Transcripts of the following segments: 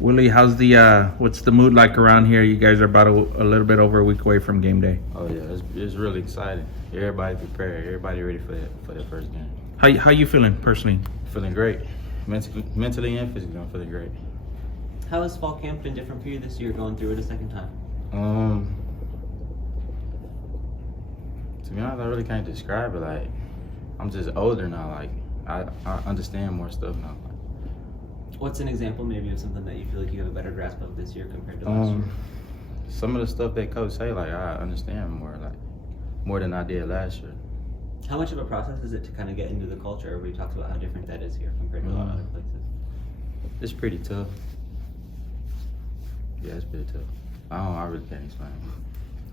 Willie, how's what's the mood like around here? You guys are about a little bit over a week away from game day. Oh yeah, it's really exciting. Everybody prepared. Everybody ready for the first game. How you feeling personally? Feeling great. Mentally and physically, I'm feeling great. How has fall camp been different for you this year, going through it a second time? To be honest, I really can't describe it. Like, I'm just older now. Like, I understand more stuff now. What's an example maybe of something that you feel like you have a better grasp of this year compared to last year? Some of the stuff that coach say, like, I understand more than I did last year. How much of a process is it to kind of get into the culture? Everybody talks about how different that is here compared to a lot of other places. It's pretty tough. Yeah, it's pretty tough. I really can't explain it.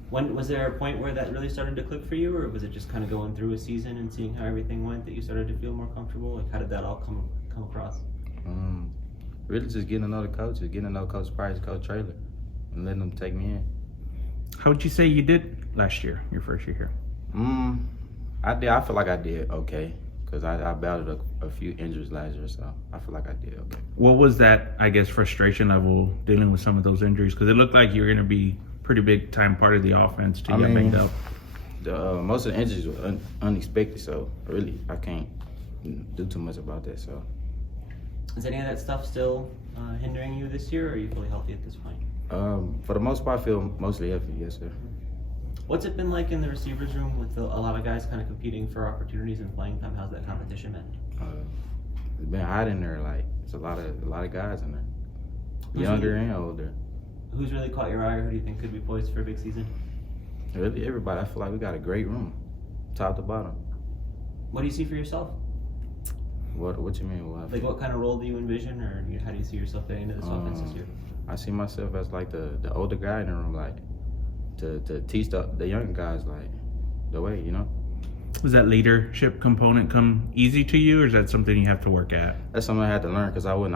When was there a point where that really started to click for you, or was it just kind of going through a season and seeing how everything went that you started to feel more comfortable? Like, how did that all come across? Really just getting to know the coaches, getting to know Coach Price, Coach Traylor, and letting them take me in. How would you say you did last year, your first year here? I feel like I did okay, because I battled a few injuries last year, so I feel like I did okay. What was that, I guess, frustration level dealing with some of those injuries? Because it looked like you were going to be pretty big time part of the offense to get banged up. Most of the injuries were unexpected, so really I can't do too much about that. So. Is any of that stuff still hindering you this year, or are you fully healthy at this point? For the most part, I feel mostly healthy, yes, sir. What's it been like in the receivers room with a lot of guys kind of competing for opportunities and playing time? How's that competition been? It's been hot in there. Like, it's a lot of guys in there, younger and older. Who's really caught your eye, or who do you think could be poised for a big season? Really, everybody. I feel like we got a great room, top to bottom. What do you see for yourself? What you mean? What kind of role do you envision, or how do you see yourself getting into this offense this year? I see myself as like the older guy in the room, like to teach the younger guys like the way, you know. Does that leadership component come easy to you, or is that something you have to work at? That's something I had to learn, because I'm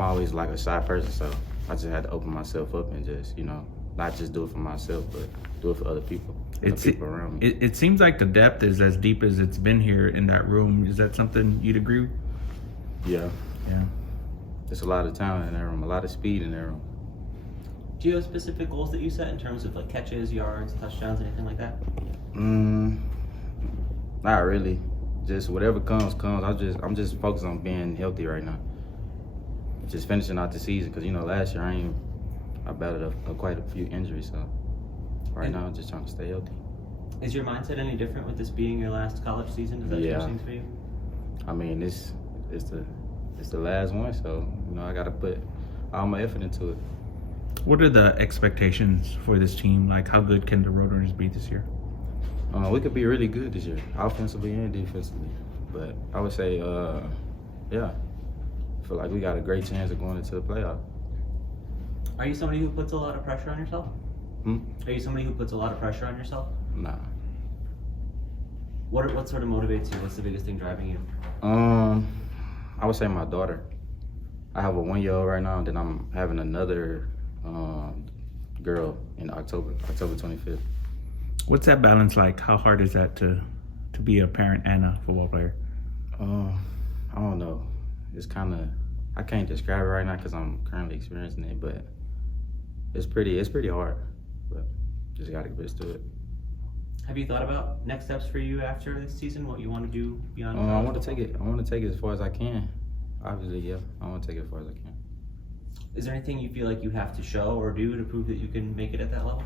always like a shy person, so I just had to open myself up and just, you know, not just do it for myself, but do it for other people. People around me. It seems like the depth is as deep as it's been here in that room. Is that something you'd agree with? Yeah. Yeah. There's a lot of talent in that room, a lot of speed in that room. Do you have specific goals that you set in terms of like catches, yards, touchdowns, anything like that? Not really. Just whatever comes. I'm just focused on being healthy right now. Just finishing out the season, because, you know, last year I battled quite a few injuries, so right now I'm just trying to stay healthy. Is your mindset any different with this being your last college season? Does that change things for you? I mean, it's the last one, so, you know, I got to put all my effort into it. What are the expectations for this team? Like, how good can the Roadrunners be this year? We could be really good this year, offensively and defensively. But I would say, yeah, I feel like we got a great chance of going into the playoff. Are you somebody who puts a lot of pressure on yourself? Are you somebody who puts a lot of pressure on yourself? Nah. What sort of motivates you? What's the biggest thing driving you? I would say my daughter. I have a 1-year-old right now, and then I'm having another girl in October 25th. What's that balance like? How hard is that to be a parent and a football player? I don't know. It's kind of, I can't describe it right now because I'm currently experiencing it, but it's pretty hard. But just got to get used to it. Have you thought about next steps for you after this season? What you want to do beyond? I want to take it as far as I can. Obviously, yeah. I want to take it as far as I can. Is there anything you feel like you have to show or do to prove that you can make it at that level?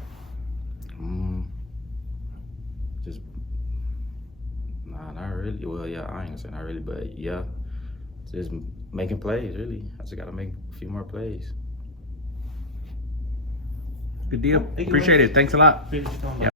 Just not really. Well, yeah, I ain't gonna say not really, but yeah, just making plays. Really, I just gotta make a few more plays. Good deal. Cool. Appreciate it. Thanks a lot. Appreciate you coming by.